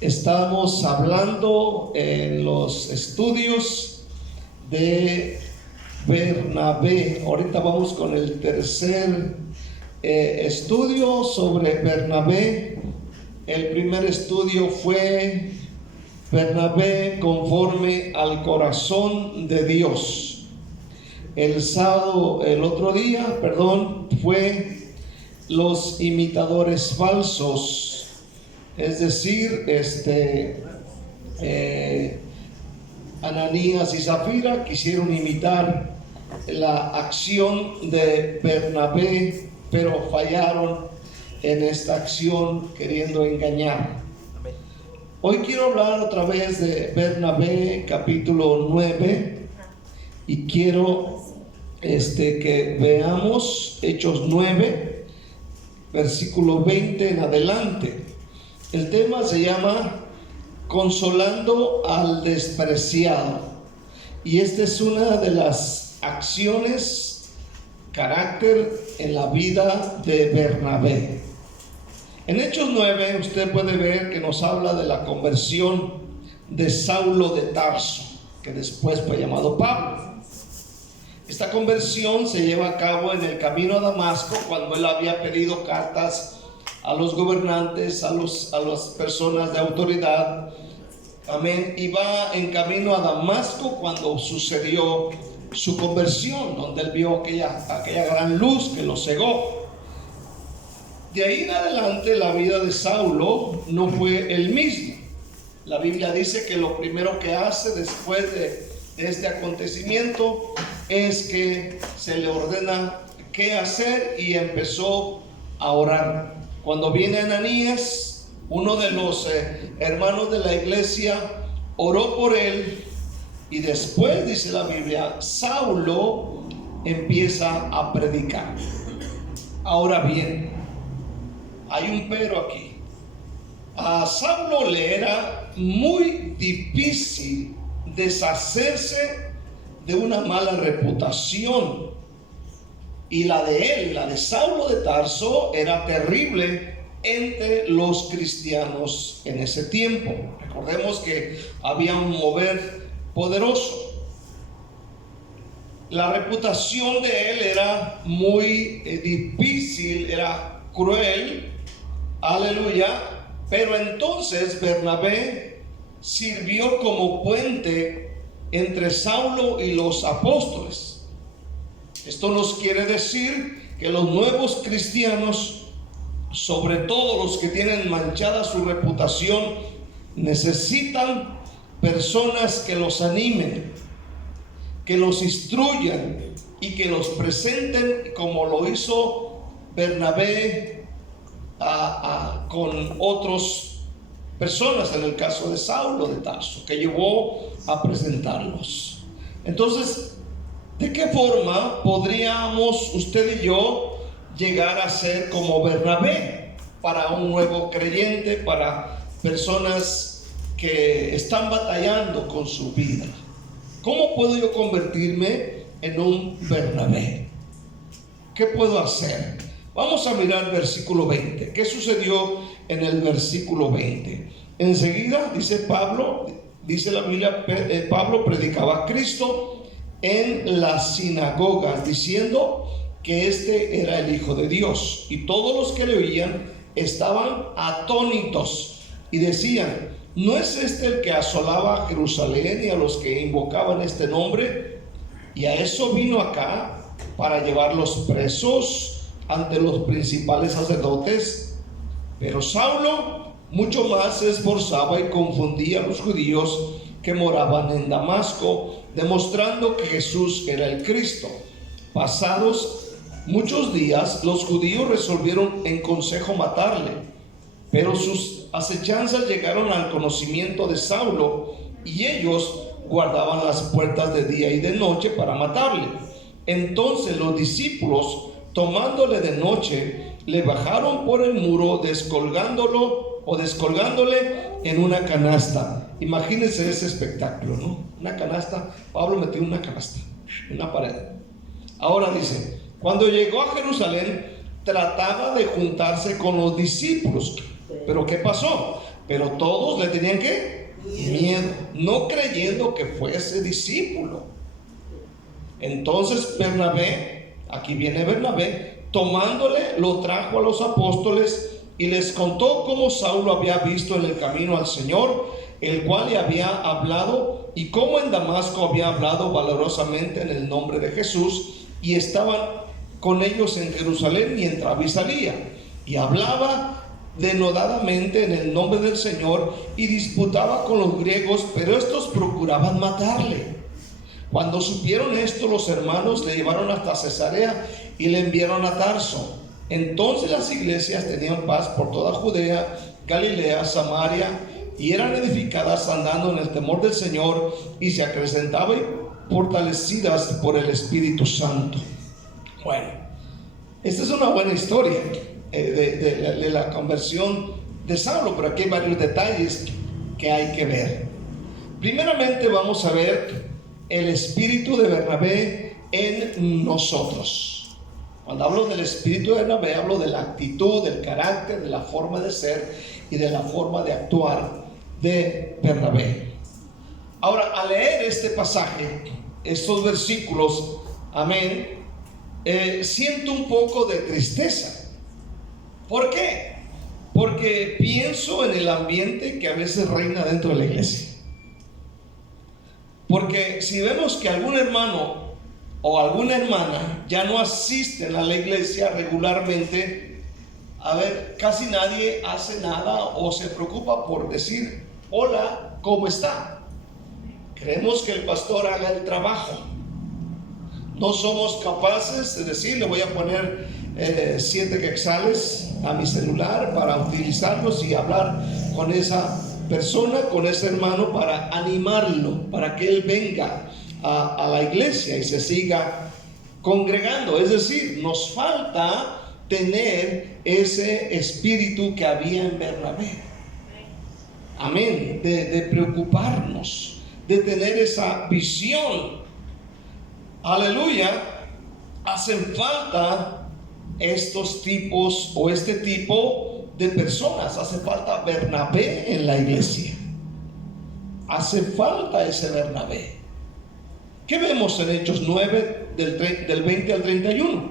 Estamos hablando en los estudios de Bernabé. Ahorita vamos con el tercer estudio sobre Bernabé. El primer estudio fue Bernabé conforme al corazón de Dios. El otro día, fue los imitadores falsos. Es decir, Ananías y Zafira quisieron imitar la acción de Bernabé, pero fallaron en esta acción queriendo engañar. Hoy quiero hablar otra vez de Bernabé, capítulo 9, y quiero que veamos Hechos 9, versículo 20 en adelante. El tema se llama Consolando al despreciado, y esta es una de las acciones, carácter en la vida de Bernabé. En Hechos 9 usted puede ver que nos habla de la conversión de Saulo de Tarso, que después fue llamado Pablo. Esta conversión se lleva a cabo en el camino a Damasco, cuando él había pedido cartas a los gobernantes, a las personas de autoridad. Amén. Y va en camino a Damasco cuando sucedió su conversión, donde él vio aquella gran luz que lo cegó. De ahí en adelante la vida de Saulo no fue el mismo. La Biblia dice que lo primero que hace después de este acontecimiento es que se le ordena qué hacer, y empezó a orar. Cuando viene Ananías, uno de los hermanos de la iglesia, oró por él, y después, dice la Biblia, Saulo empieza a predicar. Ahora bien, hay un pero aquí. A Saulo le era muy difícil deshacerse de una mala reputación. Y la de él, la de Saulo de Tarso, era terrible entre los cristianos en ese tiempo. Recordemos que había un mover poderoso. La reputación de él era muy difícil, era cruel. Aleluya. Pero entonces Bernabé sirvió como puente entre Saulo y los apóstoles. Esto nos quiere decir que los nuevos cristianos, sobre todo los que tienen manchada su reputación, necesitan personas que los animen, que los instruyan y que los presenten, como lo hizo Bernabé con otras personas, en el caso de Saulo de Tarso, que llevó a presentarlos. Entonces, ¿de qué forma podríamos usted y yo llegar a ser como Bernabé para un nuevo creyente, para personas que están batallando con su vida? ¿Cómo puedo yo convertirme en un Bernabé? ¿Qué puedo hacer? Vamos a mirar versículo 20. ¿Qué sucedió en el versículo 20? Enseguida, dice la Biblia, Pablo predicaba a Cristo en las sinagogas, diciendo que este era el Hijo de Dios, y todos los que le oían estaban atónitos y decían: ¿no es este el que asolaba a Jerusalén y a los que invocaban este nombre? Y a eso vino acá, para llevarlos presos ante los principales sacerdotes. Pero Saulo mucho más se esforzaba y confundía a los judíos que moraban en Damasco, demostrando que Jesús era el Cristo. Pasados muchos días, los judíos resolvieron en consejo matarle, pero sus acechanzas llegaron al conocimiento de Saulo, y ellos guardaban las puertas de día y de noche para matarle. Entonces los discípulos, tomándole de noche, le bajaron por el muro, descolgándole en una canasta. Imagínense ese espectáculo, ¿no? Una canasta, Pablo metió una canasta en una pared. Ahora dice, cuando llegó a Jerusalén, trataba de juntarse con los discípulos, Pero ¿qué pasó? Pero todos le tenían ¿qué? Miedo, no creyendo que fuese discípulo. Entonces Bernabé, aquí viene Bernabé, tomándole, lo trajo a los apóstoles y les contó cómo Saulo había visto en el camino al Señor, el cual le había hablado, y cómo en Damasco había hablado valorosamente en el nombre de Jesús, y estaban con ellos en Jerusalén mientras salía, y hablaba denodadamente en el nombre del Señor, y disputaba con los griegos, pero estos procuraban matarle. Cuando supieron esto, los hermanos le llevaron hasta Cesarea y le enviaron a Tarso. Entonces las iglesias tenían paz por toda Judea, Galilea, Samaria, y eran edificadas andando en el temor del Señor, y se acrecentaban fortalecidas por el Espíritu Santo. Bueno, esta es una buena historia de la conversión de Saulo, pero aquí hay varios detalles que hay que ver. Primeramente vamos a ver el espíritu de Bernabé en nosotros. Cuando hablo del espíritu de Bernabé, hablo de la actitud, del carácter, de la forma de ser y de la forma de actuar de Bernabé. Ahora, al leer este pasaje, estos versículos, amén, siento un poco de tristeza. ¿Por qué? Porque pienso en el ambiente que a veces reina dentro de la iglesia. Porque si vemos que algún hermano o alguna hermana ya no asisten a la iglesia regularmente, a ver, casi nadie hace nada o se preocupa por decir: hola, ¿cómo está? Queremos que el pastor haga el trabajo. No somos capaces de decir: le voy a poner 7 quetzales a mi celular para utilizarlos y hablar con esa persona, con ese hermano, para animarlo, para que él venga a la iglesia y se siga congregando. Es decir, nos falta tener ese espíritu que había en Bernabé. Amén. De preocuparnos, de tener esa visión. Aleluya. Hacen falta estos tipos o este tipo de personas. Hace falta Bernabé en la iglesia. Hace falta ese Bernabé. ¿Qué vemos en Hechos 9 del 20 al 31?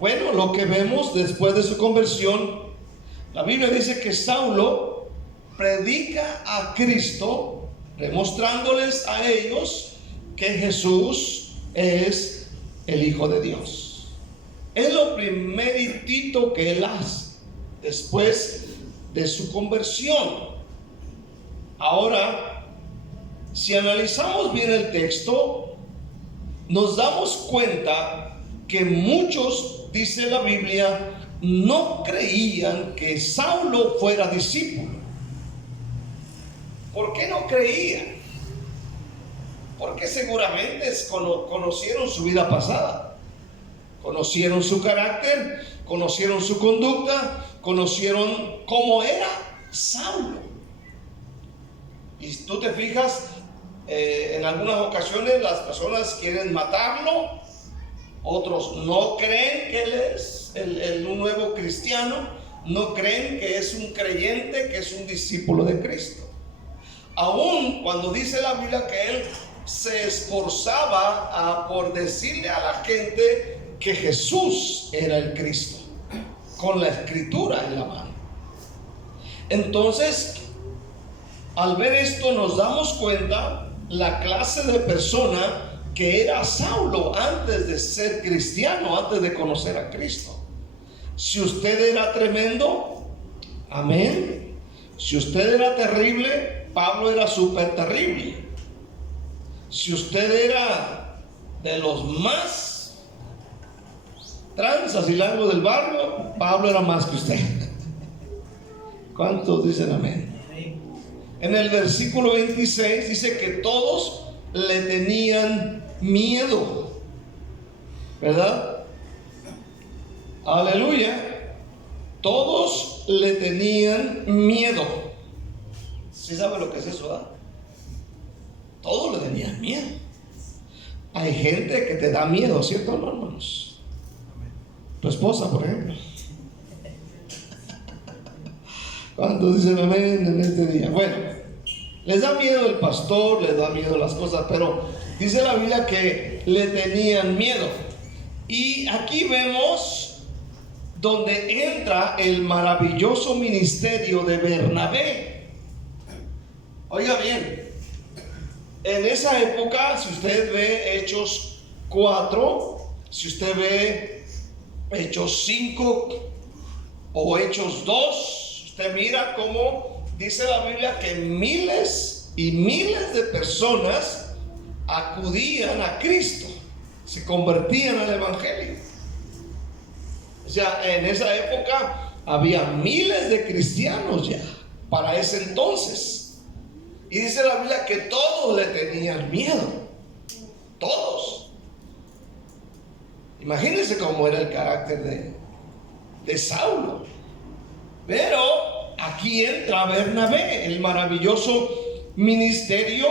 Bueno, lo que vemos después de su conversión, la Biblia dice que Saulo predica a Cristo, demostrándoles a ellos que Jesús es el Hijo de Dios. Es lo primeritito que él hace después de su conversión. Ahora, si analizamos bien el texto, nos damos cuenta que muchos, dice la Biblia, no creían que Saulo fuera discípulo. ¿Por qué no creían? Porque seguramente conocieron su vida pasada, conocieron su carácter, conocieron su conducta, conocieron cómo era Saulo. Y tú te fijas, en algunas ocasiones las personas quieren matarlo, otros no creen que él es un nuevo cristiano, no creen que es un creyente, que es un discípulo de Cristo. Aún cuando dice la Biblia que él se esforzaba por decirle a la gente que Jesús era el Cristo, con la escritura en la mano. Entonces, al ver esto nos damos cuenta la clase de persona que era Saulo antes de ser cristiano, antes de conocer a Cristo. Si usted era tremendo, amén. Si usted era terrible, Pablo era súper terrible. Si usted era de los más tranzas y largos del barrio, Pablo era más que usted. ¿Cuántos dicen amén? En el versículo 26 dice que todos le tenían miedo, ¿verdad? Aleluya. Todos le tenían miedo. ¿Sí sabe lo que es eso, verdad? Todos le tenían miedo. Hay gente que te da miedo, ¿cierto, hermanos? Tu esposa, por ejemplo. ¿Cuántos dicen amén en este día? Bueno, les da miedo el pastor, les da miedo las cosas, pero dice la Biblia que le tenían miedo. Y aquí vemos donde entra el maravilloso ministerio de Bernabé. Oiga bien, en esa época, si usted ve Hechos 4, si usted ve Hechos 5 o Hechos 2, usted mira cómo dice la Biblia que miles y miles de personas acudían a Cristo, se convertían al Evangelio. O sea, en esa época había miles de cristianos ya, para ese entonces. Y dice la Biblia que todos le tenían miedo, todos. Imagínense cómo era el carácter de Saulo. Pero aquí entra Bernabé, el maravilloso ministerio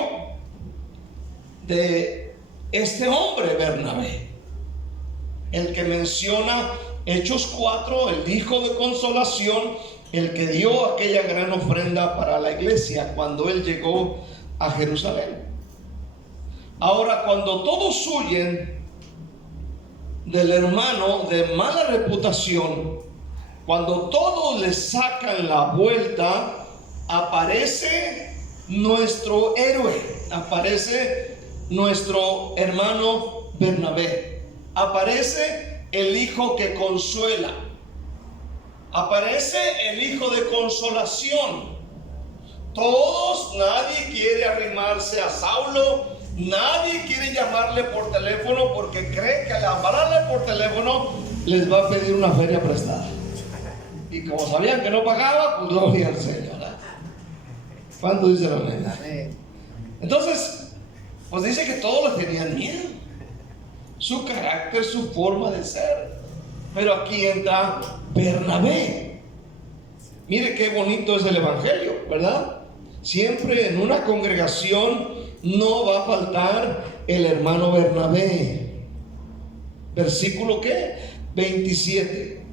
de este hombre Bernabé, el que menciona Hechos 4, el hijo de consolación, el que dio aquella gran ofrenda para la iglesia cuando él llegó a Jerusalén. Ahora, cuando todos huyen del hermano de mala reputación, cuando todos le sacan la vuelta, aparece nuestro héroe, aparece nuestro hermano Bernabé, aparece el hijo que consuela, aparece el hijo de consolación. Todos, nadie quiere arrimarse a Saulo, nadie quiere llamarle por teléfono porque cree que al hablarle por teléfono les va a pedir una feria prestada. Y como sabían que no pagaba, pues gloria al Señor. ¿Cuánto dice la amén? Entonces, pues dice que todos le tenían miedo, su carácter, su forma de ser. Pero aquí entra Bernabé. Mire qué bonito es el Evangelio, ¿verdad? Siempre en una congregación no va a faltar el hermano Bernabé. Versículo ¿qué? 27.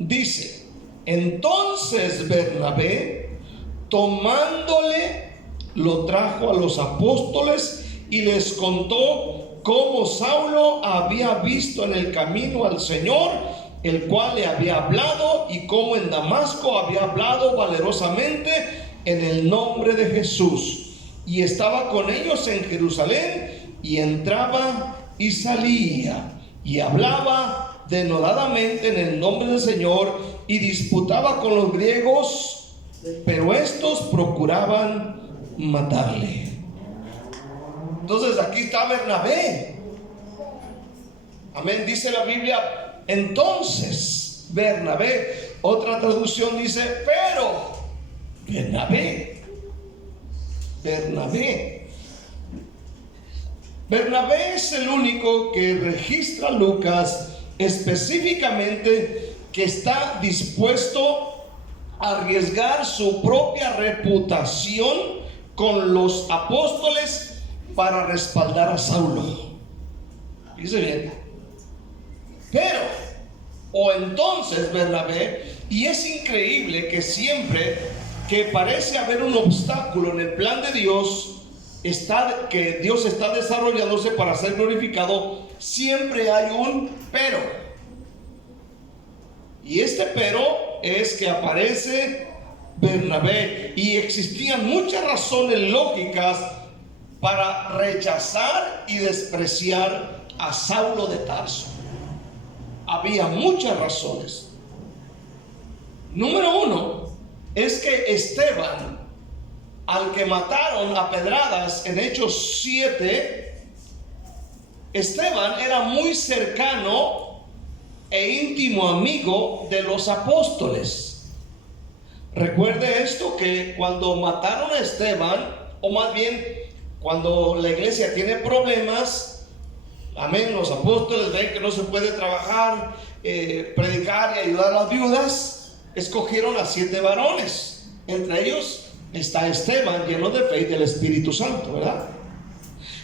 Dice: entonces Bernabé, tomándole, lo trajo a los apóstoles y les contó cómo Saulo había visto en el camino al Señor, el cual le había hablado, y cómo en Damasco había hablado valerosamente en el nombre de Jesús, y estaba con ellos en Jerusalén, y entraba y salía, y hablaba denodadamente en el nombre del Señor, y disputaba con los griegos, pero estos procuraban matarle. Entonces aquí está Bernabé. Amén, dice la Biblia. Entonces Bernabé, otra traducción dice pero Bernabé. Bernabé es el único que registra Lucas específicamente que está dispuesto a arriesgar su propia reputación con los apóstoles para respaldar a Saulo. Fíjese bien. Pero, o entonces Bernabé, y es increíble que siempre que parece haber un obstáculo en el plan de Dios, que Dios está desarrollándose para ser glorificado, siempre hay un pero. Y este pero es que aparece Bernabé, y existían muchas razones lógicas para rechazar y despreciar a Saulo de Tarso. Había muchas razones. Número uno es que Esteban, al que mataron a pedradas en Hechos 7, Esteban era muy cercano e íntimo amigo de los apóstoles. Recuerde esto, que cuando mataron a Esteban, o más bien cuando la iglesia tiene problemas, amén, los apóstoles ven que no se puede trabajar, predicar y ayudar a las viudas, escogieron a 7 varones. Entre ellos está Esteban, lleno de fe y del Espíritu Santo, ¿verdad?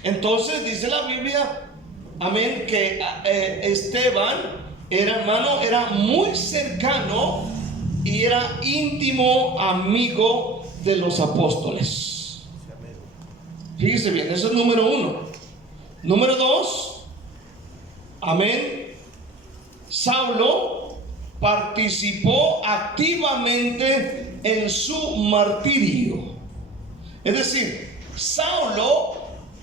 Entonces dice la Biblia, amén, que Esteban era muy cercano y era íntimo amigo de los apóstoles. Fíjese bien, eso es número 1. Número 2, amén, Saulo participó activamente en su martirio. Es decir, Saulo,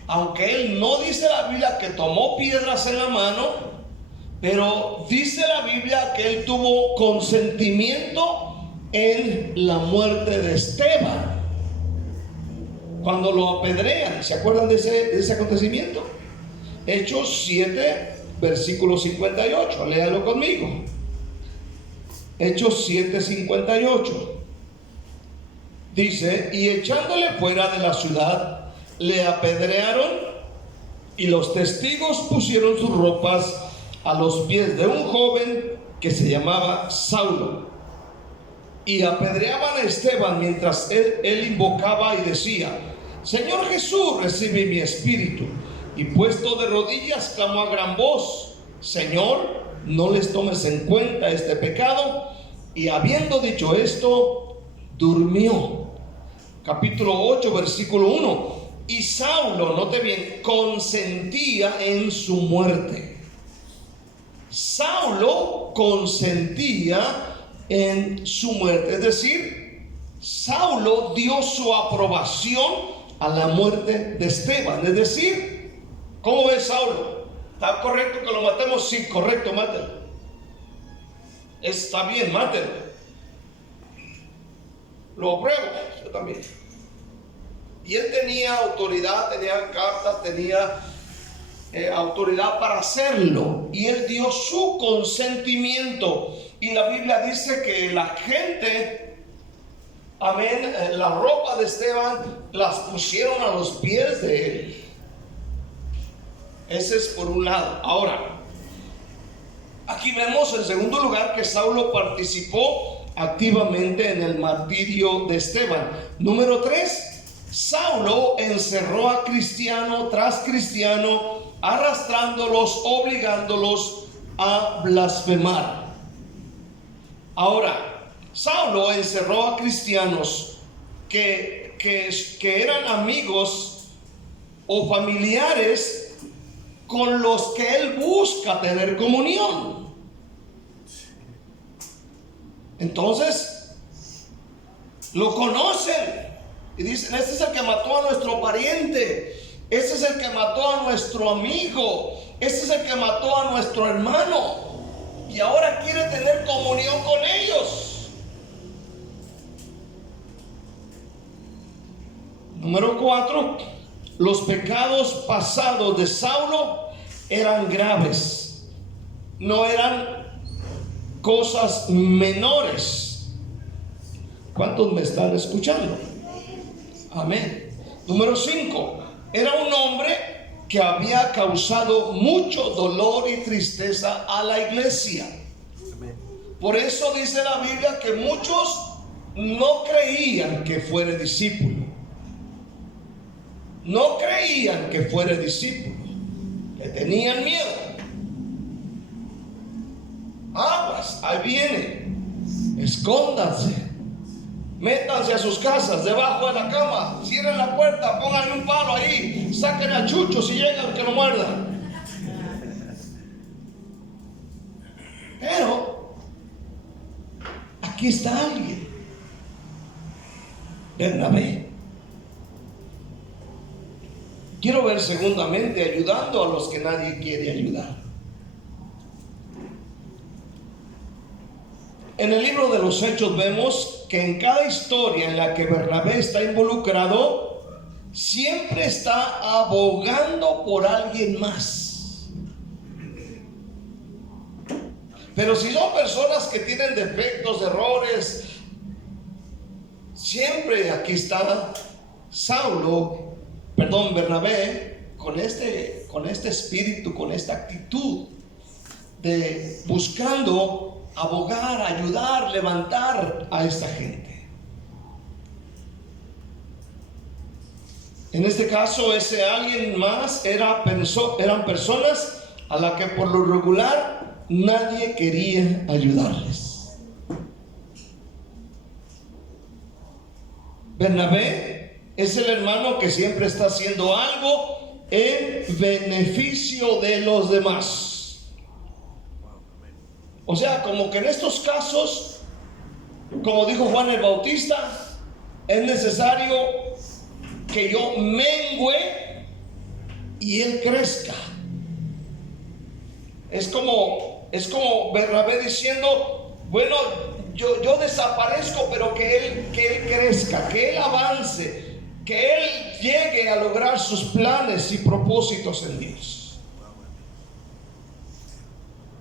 aunque él no dice la Biblia que tomó piedras en la mano, pero dice la Biblia que él tuvo consentimiento en la muerte de Esteban, cuando lo apedrean. ¿Se acuerdan de ese acontecimiento? Hechos 7, versículo 58. Léalo conmigo. Hechos 7, 58. Dice: y echándole fuera de la ciudad, le apedrearon, y los testigos pusieron sus ropas a los pies de un joven que se llamaba Saulo, y apedreaban a Esteban mientras él invocaba y decía: Señor Jesús, recibe mi espíritu. Y puesto de rodillas clamó a gran voz: Señor, no les tomes en cuenta este pecado. Y habiendo dicho esto, durmió. Capítulo 8, versículo 1. Y Saulo, note bien, consentía en su muerte. Saulo consentía en su muerte. Es decir, Saulo dio su aprobación a la muerte de Esteban. Es decir, ¿cómo ves, Saulo? ¿Está correcto que lo matemos? Sí, correcto, mátelo. Está bien, mátelo. Lo apruebo, yo también. Y él tenía autoridad, tenía cartas, tenía autoridad para hacerlo. Y él dio su consentimiento. Y la Biblia dice que la gente, amén, la ropa de Esteban las pusieron a los pies de él. Ese es por un lado. Ahora, aquí vemos en segundo lugar que Saulo participó activamente en el martirio de Esteban. Número 3, Saulo encerró a cristiano tras cristiano, arrastrándolos, obligándolos a blasfemar. Ahora, Saulo encerró a cristianos que eran amigos o familiares con los que él busca tener comunión. Entonces lo conocen y dicen: este es el que mató a nuestro pariente, este es el que mató a nuestro amigo, este es el que mató a nuestro hermano, y ahora quiere tener comunión con ellos. Número 4, los pecados pasados de Saulo eran graves, no eran cosas menores. ¿Cuántos me están escuchando? Amén. Número 5, era un hombre que había causado mucho dolor y tristeza a la iglesia. Por eso dice la Biblia que muchos no creían que fuera discípulo. No creían que fuera discípulo. Le tenían miedo. Aguas, ahí viene. Escóndanse. Métanse a sus casas, debajo de la cama, cierren la puerta, pónganle un palo ahí, saquen a Chucho si llegan, que lo muerdan. Pero aquí está alguien, Bernabé. Quiero ver segundamente ayudando a los que nadie quiere ayudar. En el libro de los Hechos vemos que en cada historia en la que Bernabé está involucrado, siempre está abogando por alguien más. Pero si son personas que tienen defectos, errores, siempre aquí está Bernabé, con este espíritu, con esta actitud de buscando abogar, ayudar, levantar a esta gente. En este caso, ese alguien más eran personas a las que por lo regular nadie quería ayudarles. Bernabé es el hermano que siempre está haciendo algo en beneficio de los demás. O sea, como que en estos casos, como dijo Juan el Bautista, es necesario que yo mengüe y él crezca. Es como Bernabé diciendo, bueno, yo desaparezco, pero que él crezca, que él avance, que él llegue a lograr sus planes y propósitos en Dios.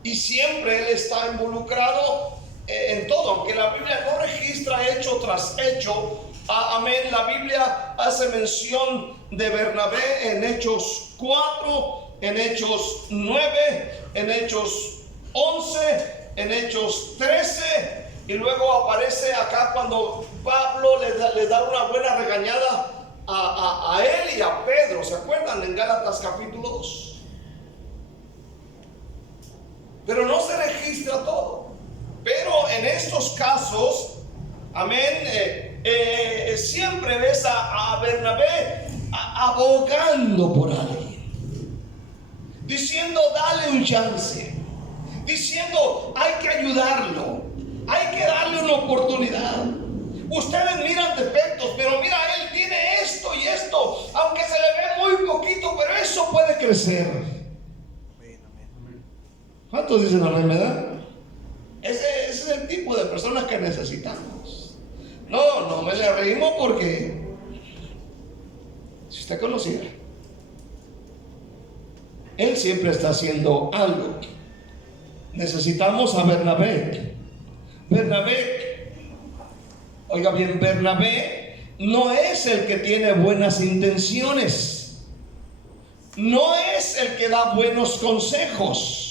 Y siempre él está involucrado en todo, aunque la Biblia no registra hecho tras hecho. Amén. La Biblia hace mención de Bernabé en Hechos 4, en Hechos 9, en Hechos 11, en Hechos 13, y luego aparece acá cuando Pablo le da una buena regañada a él y a Pedro. ¿Se acuerdan? En Gálatas capítulo 2. Pero no se registra todo. Pero en estos casos, amén, siempre ves a Bernabé abogando por alguien, diciendo dale un chance, diciendo hay que ayudarlo, hay que darle una oportunidad. Ustedes miran defectos, pero mira, él tiene esto y esto, aunque se le ve muy poquito, pero eso puede crecer. ¿Cuántos dicen amén, verdad? Ese es el tipo de personas que necesitamos. No me le reímos porque si usted conociera, él siempre está haciendo algo. Necesitamos a Bernabé. Oiga bien, Bernabé no es el que tiene buenas intenciones, no es el que da buenos consejos.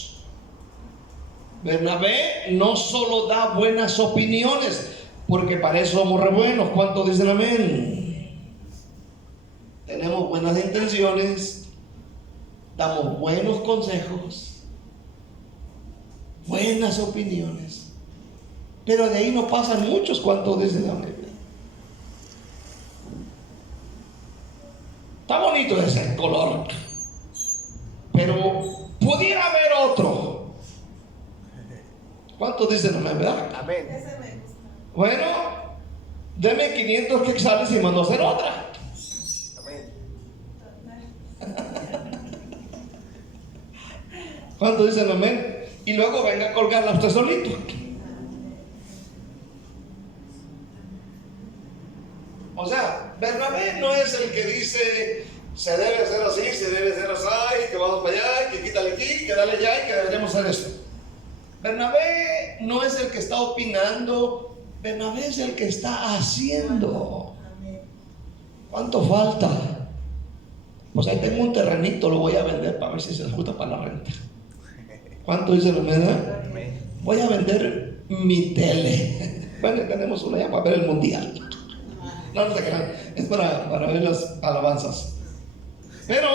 Bernabé no solo da buenas opiniones, porque para eso somos re buenos. ¿Cuántos dicen amén? Tenemos buenas intenciones, damos buenos consejos, buenas opiniones, pero de ahí no pasan muchos. ¿Cuántos dicen amén? Está bonito ese color, pero pudiera haber otro. ¿Cuántos dicen amén, verdad? Amén. Ese me gusta. Bueno, deme 500 quetzales y mando a hacer otra. Amén. ¿Cuántos dicen amén? Y luego venga a colgarla usted solito. O sea, Bernabé no es el que dice se debe hacer así, se debe hacer así, que vamos para allá, que quítale aquí, que dale allá y que deberíamos hacer esto. Bernabé no es el que está opinando, Bernabé es el que está haciendo. ¿Cuánto falta? Pues ahí tengo un terrenito, lo voy a vender para ver si se ajusta para la renta. ¿Cuánto dice la moneda? Voy a vender mi tele. Bueno, tenemos una ya para ver el mundial. No se crean, es para ver las alabanzas. Pero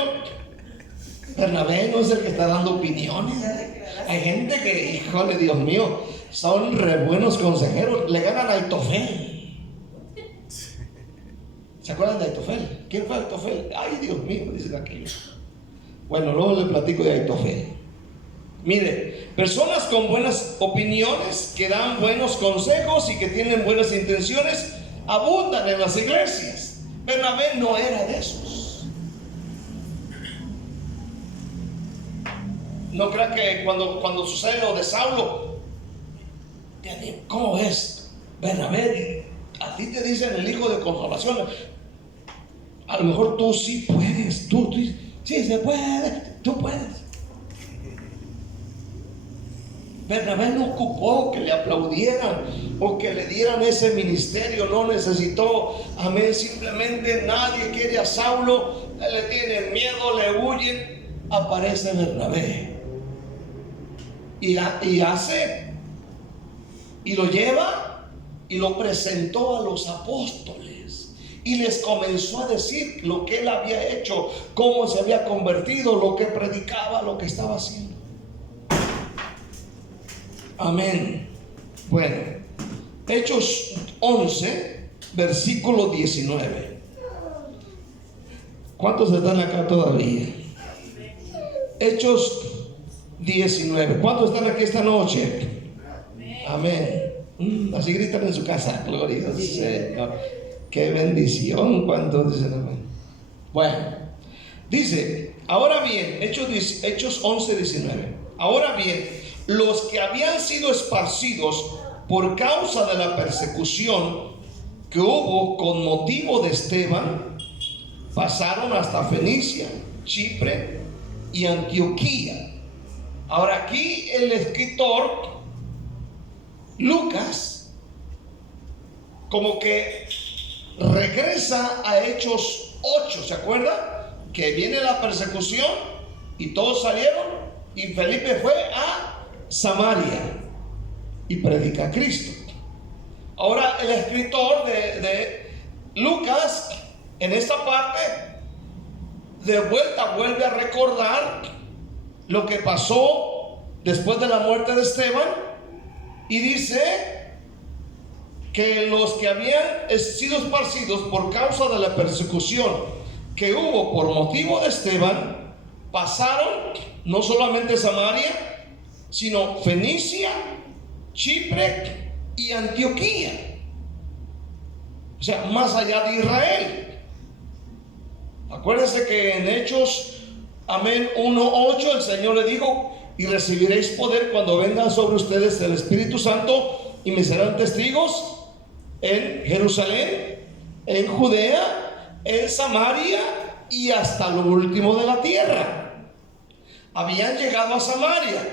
Bernabé no es el que está dando opiniones. Hay gente que, híjole, Dios mío, son re buenos consejeros, le ganan a Aitofel. ¿Se acuerdan de Aitofel? ¿Quién fue Aitofel? Ay, Dios mío, dicen aquellos. Bueno, luego les platico de Aitofel. Mire, personas con buenas opiniones, que dan buenos consejos y que tienen buenas intenciones, abundan en las iglesias. Bernabé no era de esos. No crea que cuando sucede lo de Saulo, ¿cómo ves? Bernabé, a ti te dicen el hijo de consolación. A lo mejor tú sí puedes, tú sí se puede, tú puedes. Bernabé no ocupó que le aplaudieran o que le dieran ese ministerio, no necesitó, amén. Simplemente nadie quiere a Saulo, le tienen miedo, le huyen. Aparece Bernabé y hace, y lo lleva y lo presentó a los apóstoles y les comenzó a decir lo que él había hecho, cómo se había convertido, lo que predicaba, lo que estaba haciendo. Amén. Bueno, Hechos 11, versículo 19. ¿Cuántos están acá todavía? Hechos 19. ¿Cuántos están aquí esta noche? Amén. Así gritan en su casa. Gloria al Señor. Qué bendición. ¿Cuántos dicen amén? Bueno, dice, ahora bien, Hechos 11, 19. Ahora bien, los que habían sido esparcidos por causa de la persecución que hubo con motivo de Esteban, pasaron hasta Fenicia, Chipre y Antioquía. Ahora aquí el escritor Lucas como que regresa a Hechos 8, ¿se acuerda? Que viene la persecución y todos salieron y Felipe fue a Samaria y predica a Cristo. Ahora el escritor de Lucas en esta parte de vuelta vuelve a recordar lo que pasó después de la muerte de Esteban y dice que los que habían sido esparcidos por causa de la persecución que hubo por motivo de Esteban pasaron no solamente Samaria, sino Fenicia, Chipre y Antioquía, o sea, más allá de Israel. Acuérdense que en Hechos, amén, 1:8 el Señor le dijo: y recibiréis poder cuando venga sobre ustedes el Espíritu Santo, y me serán testigos en Jerusalén, en Judea, en Samaria y hasta lo último de la tierra. Habían llegado a Samaria,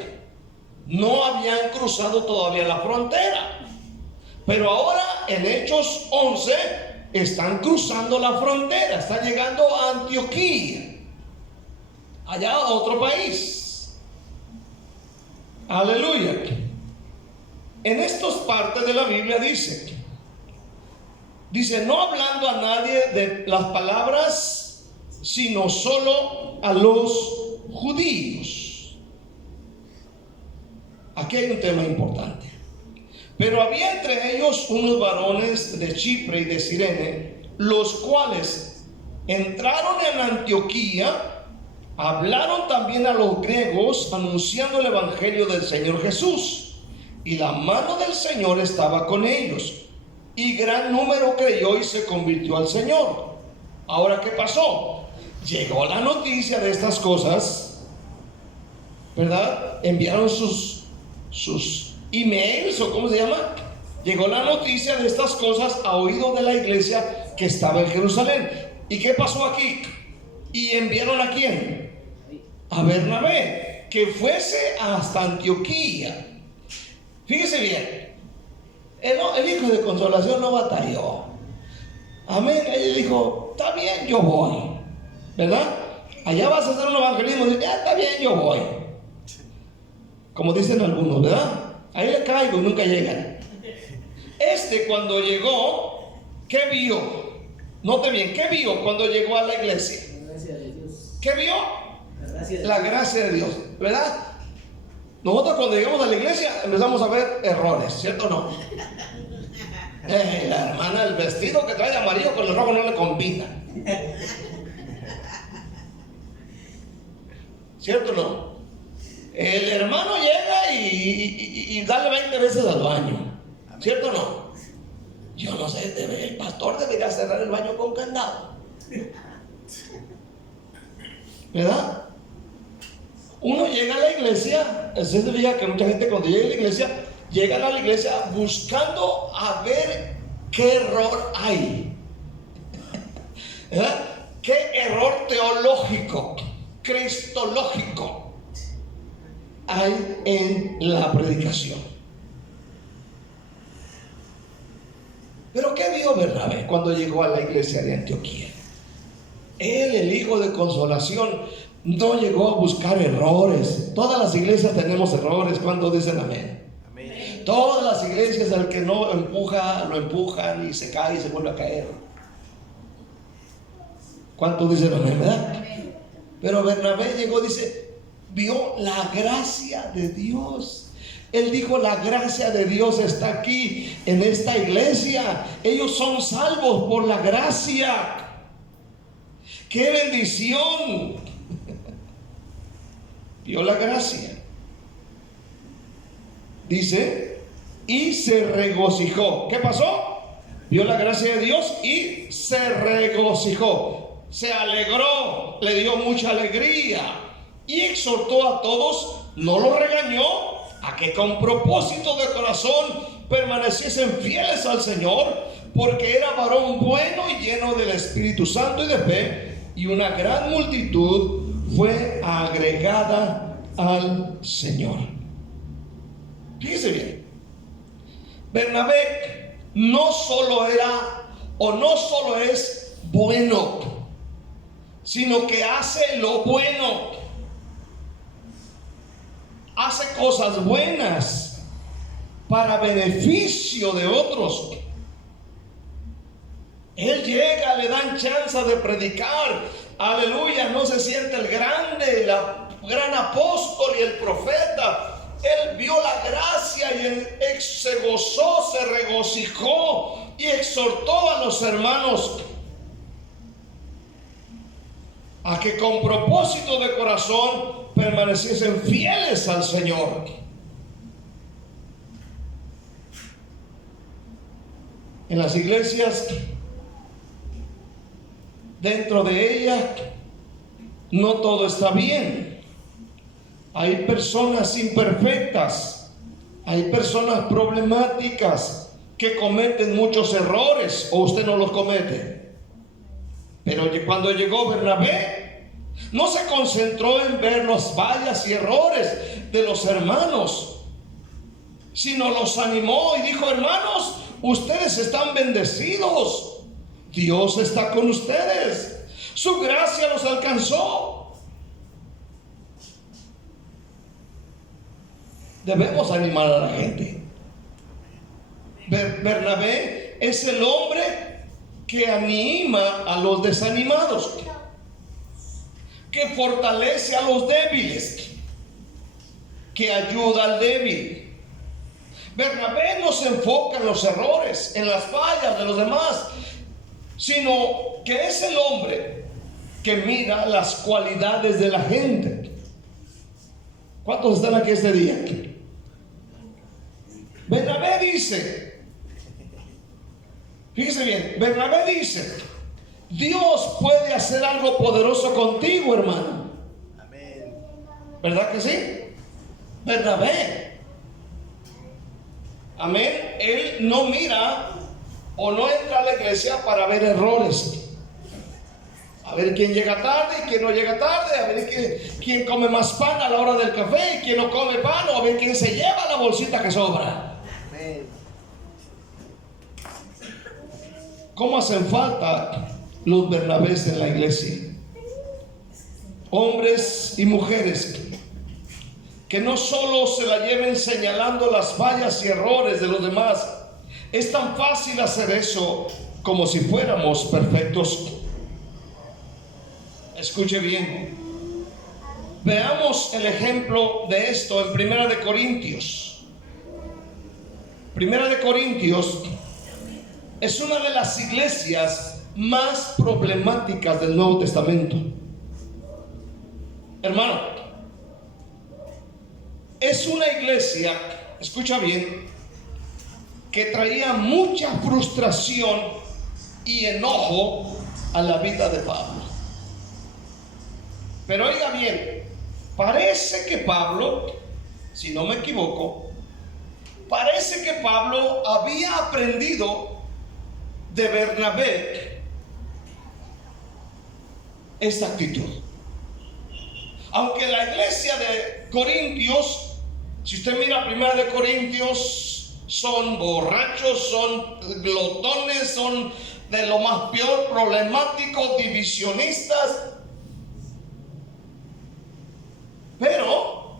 no habían cruzado todavía la frontera, pero ahora en Hechos 11 están cruzando la frontera, están llegando a Antioquía, allá a otro país. Aleluya. En estas partes de la Biblia dice, no hablando a nadie de las palabras, sino solo a los judíos. Aquí hay un tema importante. Pero había entre ellos unos varones de Chipre y de Cirene, los cuales entraron en Antioquía, hablaron también a los griegos, anunciando el evangelio del Señor Jesús. Y la mano del Señor estaba con ellos, y gran número creyó y se convirtió al Señor. Ahora, ¿qué pasó? Llegó la noticia de estas cosas, ¿verdad? Enviaron sus emails, o ¿cómo se llama? Llegó la noticia de estas cosas a oído de la iglesia que estaba en Jerusalén. ¿Y qué pasó aquí? ¿Y enviaron a quién? A Bernabé, que fuese hasta Antioquía. Fíjese bien, el hijo de Consolación no batalló. Amén. Él dijo: está bien, yo voy, ¿verdad? Allá vas a hacer un evangelismo. Ya está bien, yo voy. Como dicen algunos, ¿verdad? Ahí le caigo y nunca llegan. Cuando llegó, ¿qué vio? Note bien, ¿qué vio cuando llegó a la iglesia? La gracia de Dios. ¿Qué vio? La gracia de Dios, ¿verdad? Nosotros cuando llegamos a la iglesia empezamos a ver errores, ¿cierto o no? La hermana, el vestido que trae amarillo con el rojo no le combina, ¿cierto o no? El hermano llega y dale 20 veces al baño, ¿cierto o no? Yo no sé, el pastor debería cerrar el baño con candado, ¿verdad? Uno llega a la iglesia, ese día que mucha gente cuando llega a la iglesia, llegan a la iglesia buscando a ver qué error hay, ¿verdad? ¿Qué error teológico, cristológico hay en la predicación? Pero ¿qué vio Bernabé cuando llegó a la iglesia de Antioquía? Él, el hijo de Consolación, no llegó a buscar errores. Todas las iglesias tenemos errores. ¿Cuántos dicen amén? Amén. Todas las iglesias, al que no empuja, lo empujan y se cae y se vuelve a caer. ¿Cuántos dicen amén, verdad? Amén. Pero Bernabé llegó, dice, vio la gracia de Dios. Él dijo: la gracia de Dios está aquí en esta iglesia. Ellos son salvos por la gracia. ¡Qué bendición! Vio la gracia. Dice, y se regocijó. ¿Qué pasó? Vio la gracia de Dios y se regocijó. Se alegró, le dio mucha alegría. Y exhortó a todos, no los regañó, a que con propósito de corazón permaneciesen fieles al Señor, porque era varón bueno y lleno del Espíritu Santo y de fe, y una gran multitud fue agregada al Señor. Fíjese bien, Bernabé no solo es bueno, sino que hace lo bueno, hace cosas buenas para beneficio de otros. Él llega, le dan chance de predicar, aleluya, no se siente el grande, el gran apóstol y el profeta. Él vio la gracia y se gozó, se regocijó y exhortó a los hermanos a que con propósito de corazón permaneciesen fieles al Señor. En las iglesias, dentro de ellas, no todo está bien. Hay personas imperfectas, hay personas problemáticas que cometen muchos errores, o usted no los comete. Pero cuando llegó Bernabé, no se concentró en ver las fallas y errores de los hermanos, sino los animó y dijo: hermanos, ustedes están bendecidos, Dios está con ustedes, su gracia los alcanzó. Debemos animar a la gente. Bernabé es el hombre que anima a los desanimados, que fortalece a los débiles, que ayuda al débil. Bernabé no se enfoca en los errores, en las fallas de los demás, sino que es el hombre que mira las cualidades de la gente. ¿Cuántos están aquí este día? Bernabé dice, fíjese bien, Bernabé dice: Dios puede hacer algo poderoso contigo, hermano. Amén. ¿Verdad que sí? Bernabé, amén, él no mira o no entra a la iglesia para ver errores, a ver quién llega tarde y quién no llega tarde, a ver quién come más pan a la hora del café y quién no come pan, o a ver quién se lleva la bolsita que sobra. ¿Cómo hacen falta los Bernabés en la iglesia? Hombres y mujeres que no solo se la lleven señalando las fallas y errores de los demás. Es tan fácil hacer eso como si fuéramos perfectos. Escuche bien. Veamos el ejemplo de esto en Primera de Corintios. Primera de Corintios es una de las iglesias más problemáticas del Nuevo Testamento. Hermano, es una iglesia, escucha bien, que traía mucha frustración y enojo a la vida de Pablo. Pero oiga bien, parece que Pablo, si no me equivoco, parece que Pablo había aprendido de Bernabé esta actitud. Aunque la iglesia de Corintios, si usted mira Primera de Corintios, son borrachos, son glotones, son de lo más peor, problemáticos, divisionistas. Pero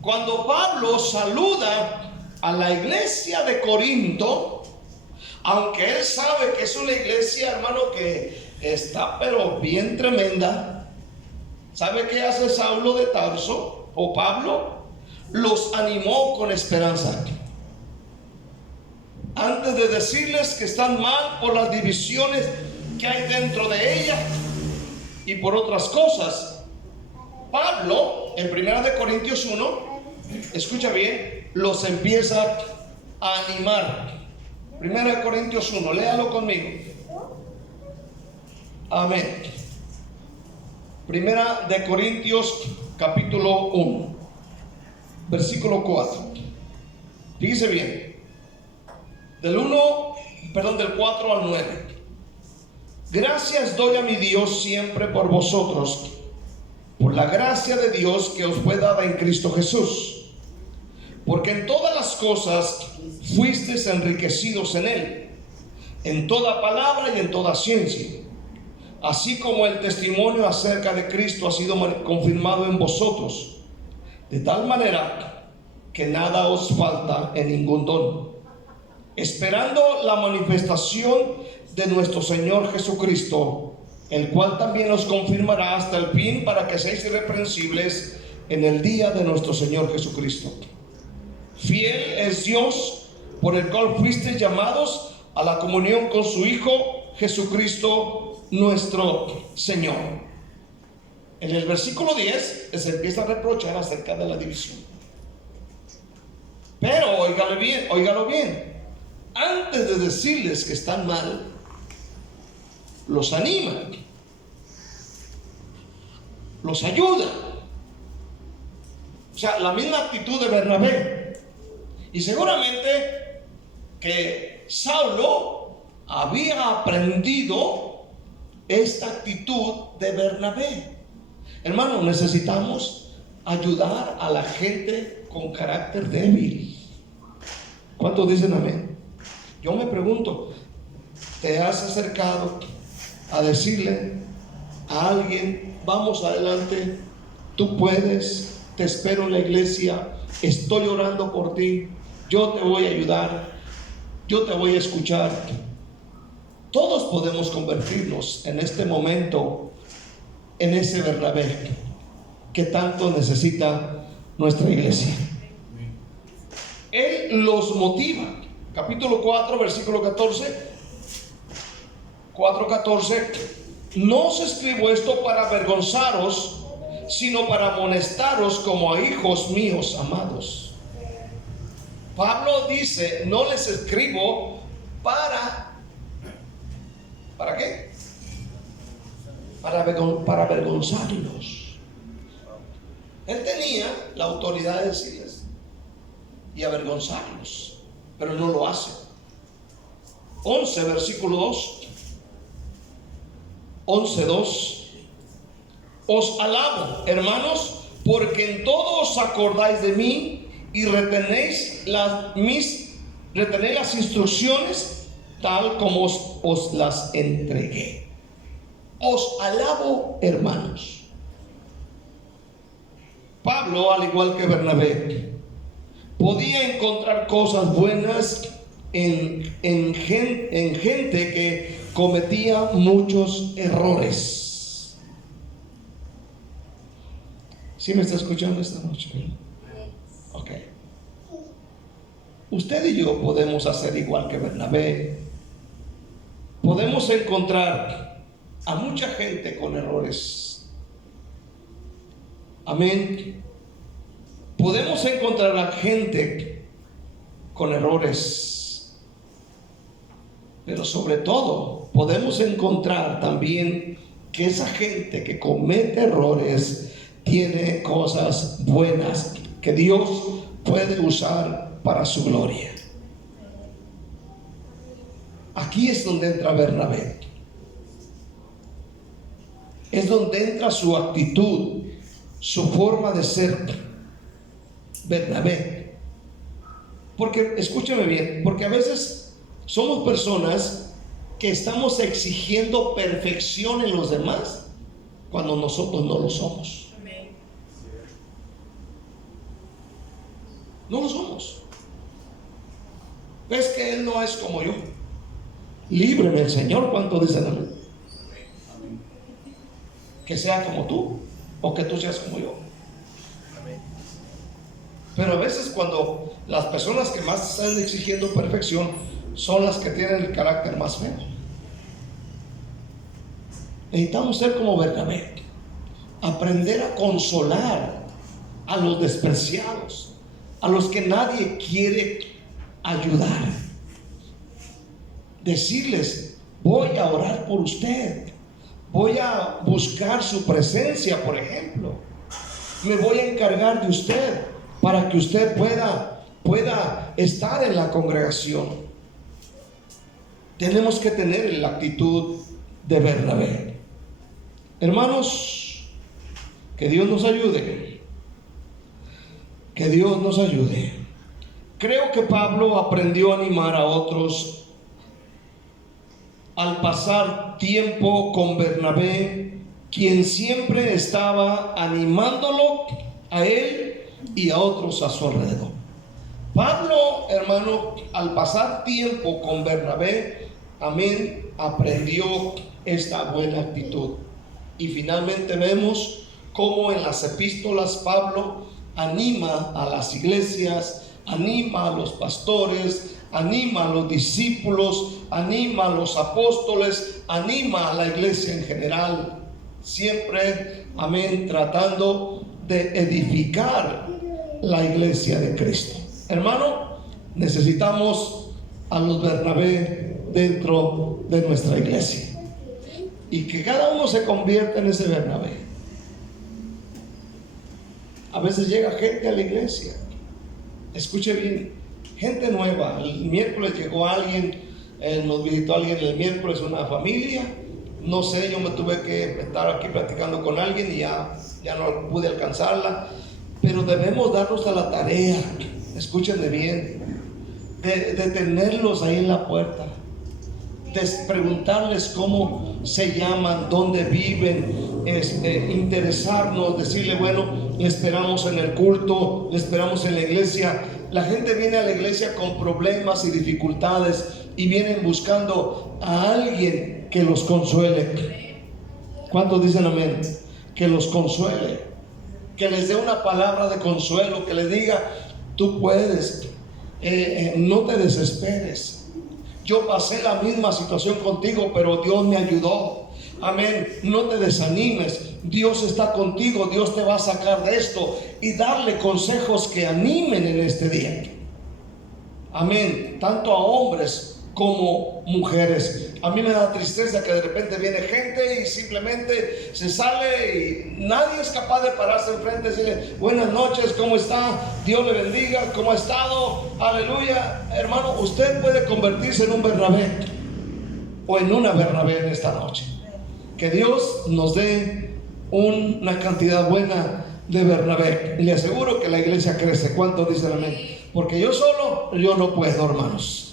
cuando Pablo saluda a la iglesia de Corinto, aunque él sabe que es una iglesia, hermano, que está pero bien tremenda, ¿sabe qué hace Saulo de Tarso o Pablo? los animó con esperanza. Antes de decirles que están mal por las divisiones que hay dentro de ella y por otras cosas, Pablo en 1 Corintios 1, escucha bien, los empieza a animar. 1 Corintios 1, léalo conmigo. Amén. 1 Corintios capítulo 1, versículo 4. Fíjese bien. Del 4 al 9. Gracias doy a mi Dios siempre por vosotros, por la gracia de Dios que os fue dada en Cristo Jesús, porque en todas las cosas fuisteis enriquecidos en Él, en toda palabra y en toda ciencia, así como el testimonio acerca de Cristo ha sido confirmado en vosotros, de tal manera que nada os falta en ningún don, esperando la manifestación de nuestro Señor Jesucristo, el cual también os confirmará hasta el fin, para que seáis irreprensibles en el día de nuestro Señor Jesucristo. Fiel es Dios, por el cual fuisteis llamados a la comunión con su Hijo Jesucristo nuestro Señor. En el versículo 10 se empieza a reprochar acerca de la división. Pero óigalo bien. Antes de decirles que están mal, los anima, los ayuda. O sea, la misma actitud de Bernabé. Y seguramente que Saulo había aprendido esta actitud de Bernabé. Hermano, necesitamos ayudar a la gente con carácter débil. ¿Cuántos dicen amén? Yo me pregunto, ¿te has acercado a decirle a alguien: vamos adelante, tú puedes, te espero en la iglesia, estoy orando por ti, yo te voy a ayudar, yo te voy a escuchar? Todos podemos convertirnos en este momento en ese Bernabé que tanto necesita nuestra iglesia. Él los motiva. Capítulo 4, versículo 14. 4:14. No os escribo esto para avergonzaros, sino para amonestaros como a hijos míos amados. Pablo dice: no les escribo ¿para qué? Para avergonzarlos. Él tenía la autoridad de decirles y avergonzarlos, pero no lo hace. 11, versículo 2. 11:2. Os alabo, hermanos, porque en todo os acordáis de mí y retenéis las instrucciones tal como os las entregué. Os alabo, hermanos. Pablo, al igual que Bernabé, podía encontrar cosas buenas en gente que cometía muchos errores. ¿Sí me está escuchando esta noche? Ok. Usted y yo podemos hacer igual que Bernabé. Podemos encontrar a mucha gente con errores. Amén. Podemos encontrar a gente con errores, pero sobre todo podemos encontrar también que esa gente que comete errores tiene cosas buenas que Dios puede usar para su gloria. Aquí es donde entra Bernabé. Es donde entra su actitud, su forma de ser Bernabé. Porque, escúchame bien, porque a veces somos personas que estamos exigiendo perfección en los demás cuando nosotros no lo somos. No lo somos. ¿Ves que él no es como yo? Líbreme el Señor. ¿Cuánto dicen amén? Que sea como tú o que tú seas como yo. Pero a veces cuando las personas que más están exigiendo perfección son las que tienen el carácter más feo. Necesitamos ser como Bernabé, aprender a consolar a los despreciados, a los que nadie quiere ayudar. Decirles: voy a orar por usted, voy a buscar su presencia, por ejemplo, me voy a encargar de usted para que usted pueda estar en la congregación. Tenemos que tener la actitud de Bernabé. Hermanos, que Dios nos ayude, que Dios nos ayude. Creo que Pablo aprendió a animar a otros al pasar tiempo con Bernabé, quien siempre estaba animándolo a él y a otros a su alrededor. Pablo, hermano, al pasar tiempo con Bernabé, amén, aprendió esta buena actitud. Y finalmente vemos cómo en las epístolas Pablo anima a las iglesias, anima a los pastores, anima a los discípulos, anima a los apóstoles, anima a la iglesia en general. Siempre, amén, tratando de edificar la iglesia de Cristo. Hermano, necesitamos a los Bernabé dentro de nuestra iglesia, y que cada uno se convierta en ese Bernabé. A veces llega gente a la iglesia, escuche bien, gente nueva. El miércoles llegó alguien, nos visitó alguien el miércoles, una familia, no sé, yo me tuve que estar aquí platicando con alguien y ya no pude alcanzarla. Pero debemos darnos a la tarea, escúchenme bien, de tenerlos ahí en la puerta, de preguntarles cómo se llaman, dónde viven, interesarnos, decirle: bueno, le esperamos en el culto, le esperamos en la iglesia. La gente viene a la iglesia con problemas y dificultades y vienen buscando a alguien que los consuele. ¿Cuántos dicen amén? Que los consuele, que les dé una palabra de consuelo, que les diga: tú puedes, no te desesperes. Yo pasé la misma situación contigo, pero Dios me ayudó. Amén. No te desanimes. Dios está contigo. Dios te va a sacar de esto. Y darle consejos que animen en este día. Amén. Tanto a hombres como mujeres. A mí me da tristeza que de repente viene gente y simplemente se sale y nadie es capaz de pararse enfrente y decirle: buenas noches, ¿cómo está? Dios le bendiga, ¿cómo ha estado? Aleluya. Hermano, usted puede convertirse en un Bernabé o en una Bernabé en esta noche. Que Dios nos dé una cantidad buena de Bernabé. Y le aseguro que la iglesia crece. ¿Cuántos dicen amén? Porque yo no puedo, hermanos.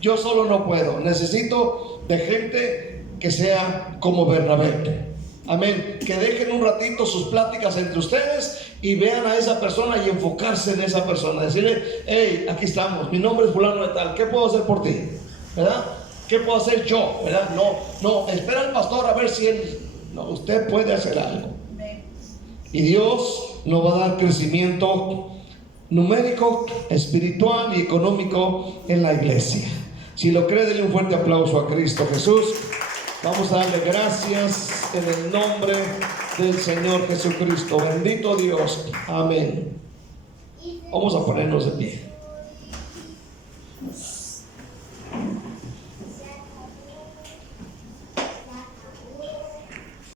Yo solo no puedo. Necesito de gente que sea como Bernabé. Amén. Que dejen un ratito sus pláticas entre ustedes y vean a esa persona y enfocarse en esa persona. Decirle: hey, aquí estamos, mi nombre es fulano de tal, ¿qué puedo hacer por ti? ¿Verdad? ¿Qué puedo hacer yo? ¿Verdad? No, espera al pastor a ver si él... No, usted puede hacer algo. Y Dios nos va a dar crecimiento numérico, espiritual y económico en la iglesia. Si lo cree, denle un fuerte aplauso a Cristo Jesús. Vamos a darle gracias en el nombre del Señor Jesucristo. Bendito Dios. Amén. Vamos a ponernos de pie.